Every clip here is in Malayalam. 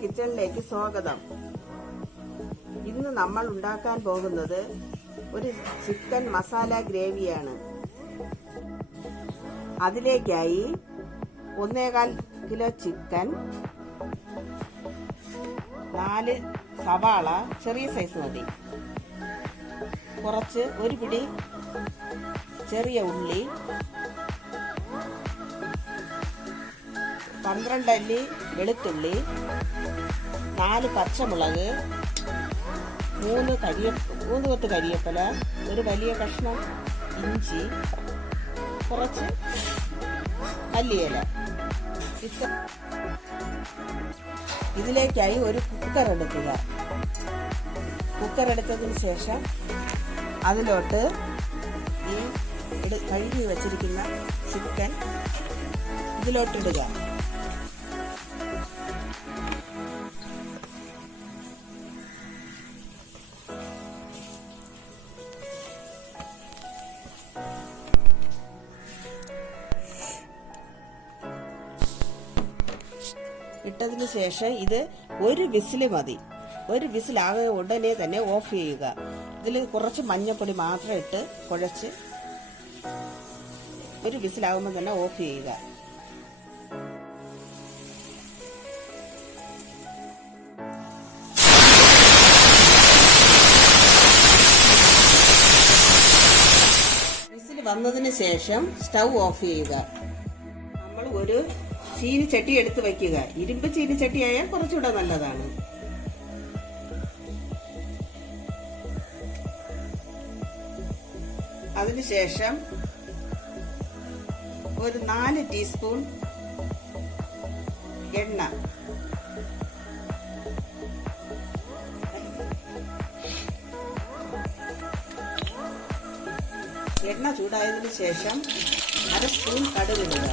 കിച്ചണിലേക്ക് സ്വാഗതം. ഇന്ന് നമ്മൾ ഉണ്ടാക്കാൻ പോകുന്നത് ഒരു ചിക്കൻ മസാല ഗ്രേവിയാണ്. അതിലേക്കായി 1.25 കിലോ ചിക്കൻ, 4 സവാള ചെറിയ സൈസ് മതി, കുറച്ച് ഒരു പിടി ചെറിയ ഉള്ളി, 12 അല്ലി വെളുത്തുള്ളി, 4 പച്ചമുളക്, 3 കൊത്ത് കരിവേപ്പില, ഒരു വലിയ കഷ്ണം ഇഞ്ചി, കുറച്ച് മല്ലിയില. ഇതിലേക്കായി ഒരു കുക്കർ എടുക്കുക. കുക്കർ എടുത്തതിന് ശേഷം അതിലോട്ട് ഈ കഴുകി വച്ചിരിക്കുന്ന ചിക്കൻ ഇതിലോട്ടിടുക. ഇട്ടതിന് ശേഷം ഇത് ഒരു വിസില് മതി. ഒരു വിസിലാകെ ഉടനെ തന്നെ ഓഫ് ചെയ്യുക. ഇതിൽ കുറച്ച് മഞ്ഞപ്പൊടി മാത്രം ഇട്ട് കുഴച്ച് ഒരു വിസിലാകുമ്പോൾ തന്നെ ഓഫ് ചെയ്യുക. വിസിൽ വന്നതിന് ശേഷം സ്റ്റൗ ഓഫ് ചെയ്യുക. നമ്മൾ ഒരു ചീനിച്ചട്ടി എടുത്ത് വയ്ക്കുക. ഇരുമ്പ് ചീനിച്ചട്ടിയായാൽ കുറച്ചുകൂടെ നല്ലതാണ്. അതിനുശേഷം ഒരു 4 ടീസ്പൂൺ എണ്ണ, എണ്ണ ചൂടായതിനു ശേഷം 1/2 സ്പൂൺ കടുകിടുക.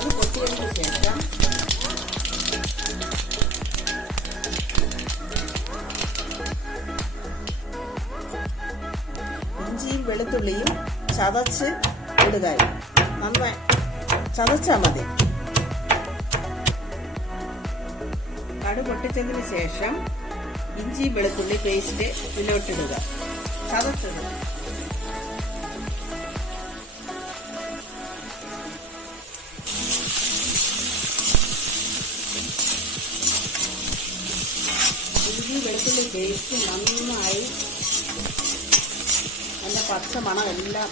അത് പൊട്ടിയതിനു ശേഷം ഇഞ്ചിയും വെളുത്തുള്ളിയും ചതച്ച് ഇടുക. നന്നായി ചതച്ചാൽ മതി. കടു പൊട്ടിച്ചതിന് ശേഷം ഇഞ്ചിയും വെളുത്തുള്ളി പേസ്റ്റ് ഇതിലോട്ടിടുക, ചതച്ചിടുക. ഇഞ്ചി വെളുത്തുള്ളി പേസ്റ്റ് നന്നായി നല്ല പച്ചമണം എല്ലാം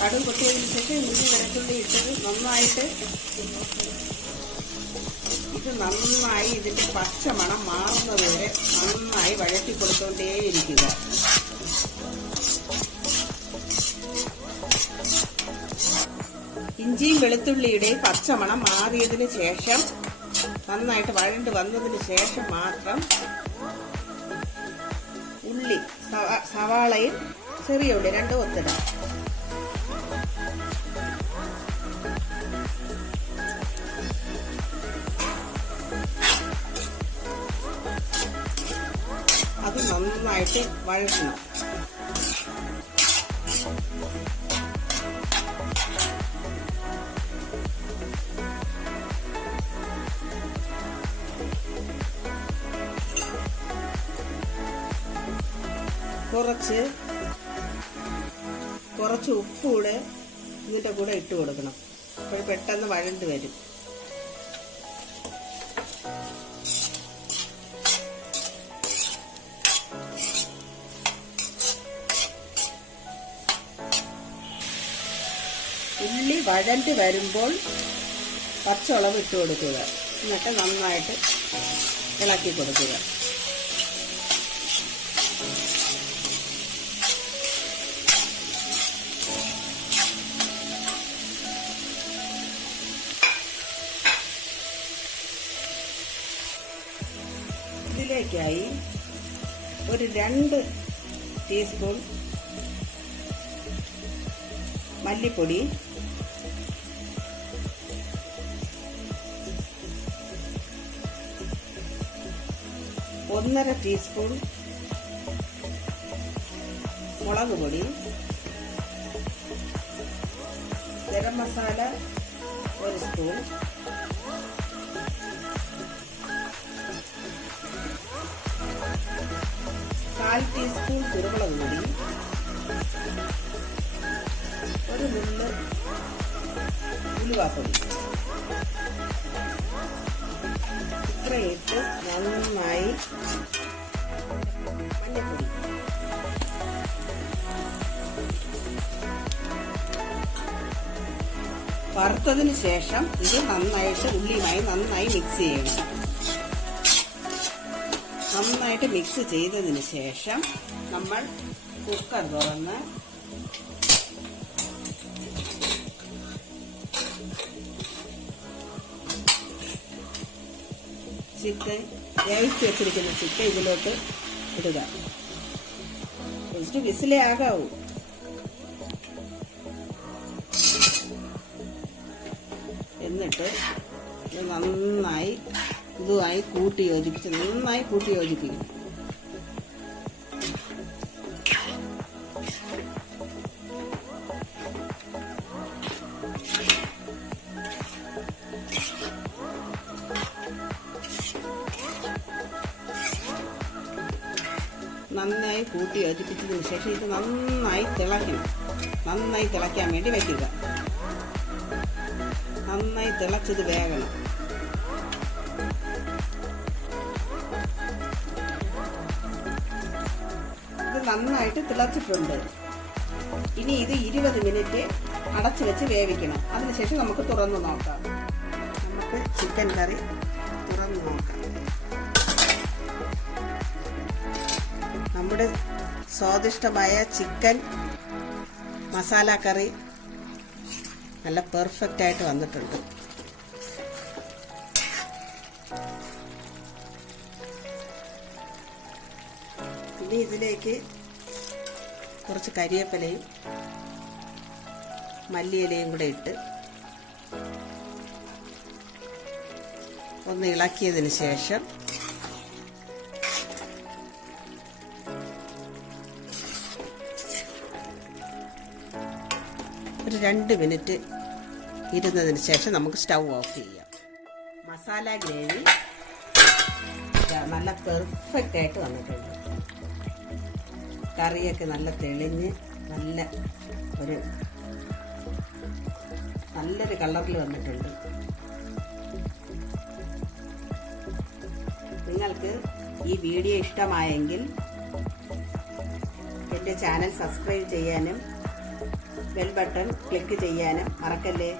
കടുക് പൊട്ടിയതിന് ശേഷം ഇഞ്ചി വെളുത്തുള്ളി ഇട്ടത് നന്നായി ഇതിന്റെ പച്ചമണം മാറുന്നതുവരെ നന്നായി വഴറ്റി കൊടുത്തോണ്ടേയിരിക്കുക. ഇഞ്ചിയും വെളുത്തുള്ളിയുടെ പച്ചമണം മാറിയതിന് ശേഷം നന്നായിട്ട് വഴണ്ട് വന്നതിന് ശേഷം മാത്രം ഉള്ളി, സവാളയും ചെറിയ ഉള്ളി 2 കൊത്തിടാം. അത് നന്നായിട്ട് വഴറ്റണം. കുറച്ച് ഉപ്പ് കൂടെ ഇതിന്റെ കൂടെ ഇട്ട് കൊടുക്കണം. അപ്പോൾ പെട്ടെന്ന് വഴണ്ട് വരും. ഉള്ളി വഴണ്ട് വരുമ്പോൾ പച്ചമുളക് ഇട്ട് കൊടുക്കുക. എന്നിട്ട് നന്നായിട്ട് ഇളക്കി കൊടുക്കുക. ഇതിലേക്കായി ഒരു 2 ടീസ്പൂൺ മല്ലിപ്പൊടി, 1.5 ടീസ്പൂൺ മുളക് പൊടി, ഗരം മസാല 1 സ്പൂൺ, കാൽ ടീസ്പൂൺ കുരുമുളക് പൊടി, 1 നുള്ള് ഉലുവാപ്പൊടി, ഇത്രയിട്ട് നന്നായി മഞ്ഞൾപ്പൊടി, വറുത്തതിന് ശേഷം ഇത് നന്നായിട്ട് ഉള്ളിയുമായി നന്നായി മിക്സ് ചെയ്യണം. നന്നായിട്ട് മിക്സ് ചെയ്തതിന് ശേഷം നമ്മൾ കുക്കർ തുറന്ന് ചിക്കൻ വേവിച്ച് വെച്ചിരിക്കുന്ന ചിക്കൻ ഇതിലോട്ട് ഇടുക. ജസ്റ്റ് വിസിലേ ആകാവൂ. എന്നിട്ട് ഇത് നന്നായി ഇതുമായി കൂട്ടി യോജിപ്പിച്ച് നന്നായി കൂട്ടി യോജിപ്പിക്കും. നന്നായി കൂട്ടി യോജിപ്പിച്ചതിന് ശേഷം ഇത് നന്നായി തിളയ്ക്കണം. നന്നായി തിളയ്ക്കാൻ വേണ്ടി വയ്ക്കുക. നന്നായി തിളച്ചത് വേകണം. ഇത് നന്നായിട്ട് തിളച്ചിട്ടുണ്ട്. ഇനി ഇത് 20 മിനിറ്റ് അടച്ചു വെച്ച് വേവിക്കണം. അതിനുശേഷം നമുക്ക് തുറന്നു നോക്കാം. നമുക്ക് ചിക്കൻ കറി തുറന്നു നോക്കാം. നമ്മുടെ സ്വാദിഷ്ടമായ ചിക്കൻ മസാല കറി നല്ല പെർഫെക്റ്റ് ആയിട്ട് വന്നിട്ടുണ്ട്. ഇനി ഇതിലേക്ക് കുറച്ച് കരിവേപ്പിലയും മല്ലിയിലയും കൂടെ ഇട്ട് ഒന്ന് ഇളക്കിയതിന് ശേഷം ഒരു 2 മിനിറ്റ് ഇരുന്നതിന് ശേഷം നമുക്ക് സ്റ്റൗ ഓഫ് ചെയ്യാം. മസാല ഗ്രേവി നല്ല പെർഫെക്റ്റ് ആയിട്ട് വന്നിട്ടുണ്ട്. കറിയൊക്കെ നല്ല തെളിഞ്ഞ് നല്ലൊരു കളറിൽ വന്നിട്ടുണ്ട്. നിങ്ങൾക്ക് ഈ വീഡിയോ ഇഷ്ടമായെങ്കിൽ എൻ്റെ ചാനൽ സബ്സ്ക്രൈബ് ചെയ്യാനും ബെൽ ബട്ടൺ ക്ലിക്ക് ചെയ്യാനും മറക്കല്ലേ.